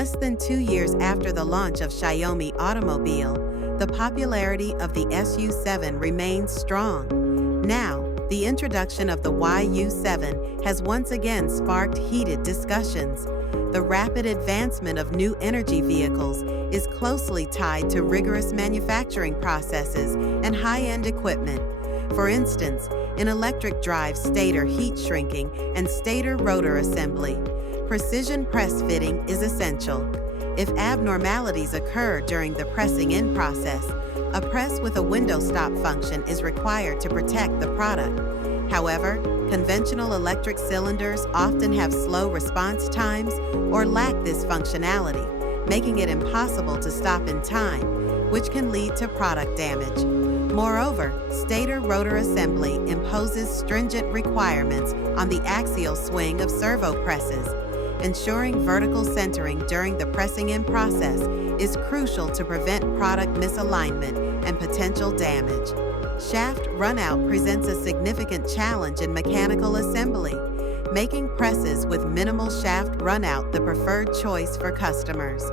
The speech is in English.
Less than 2 years after the launch of Xiaomi automobile, the popularity of the SU7 remains strong. Now, the introduction of the YU7 has once again sparked heated discussions. The rapid advancement of new energy vehicles is closely tied to rigorous manufacturing processes and high-end equipment. For instance, in electric drive stator heat shrinking and stator rotor assembly, precision press fitting is essential. If abnormalities occur during the pressing-in process, a press with a window stop function is required to protect the product. However, conventional electric cylinders often have slow response times or lack this functionality, making it impossible to stop in time, which can lead to product damage. Moreover, stator rotor assembly imposes stringent requirements on the axial swing of servo presses. Ensuring vertical centering during the pressing-in process is crucial to prevent product misalignment and potential damage. Shaft runout presents a significant challenge in mechanical assembly, making presses with minimal shaft runout the preferred choice for customers.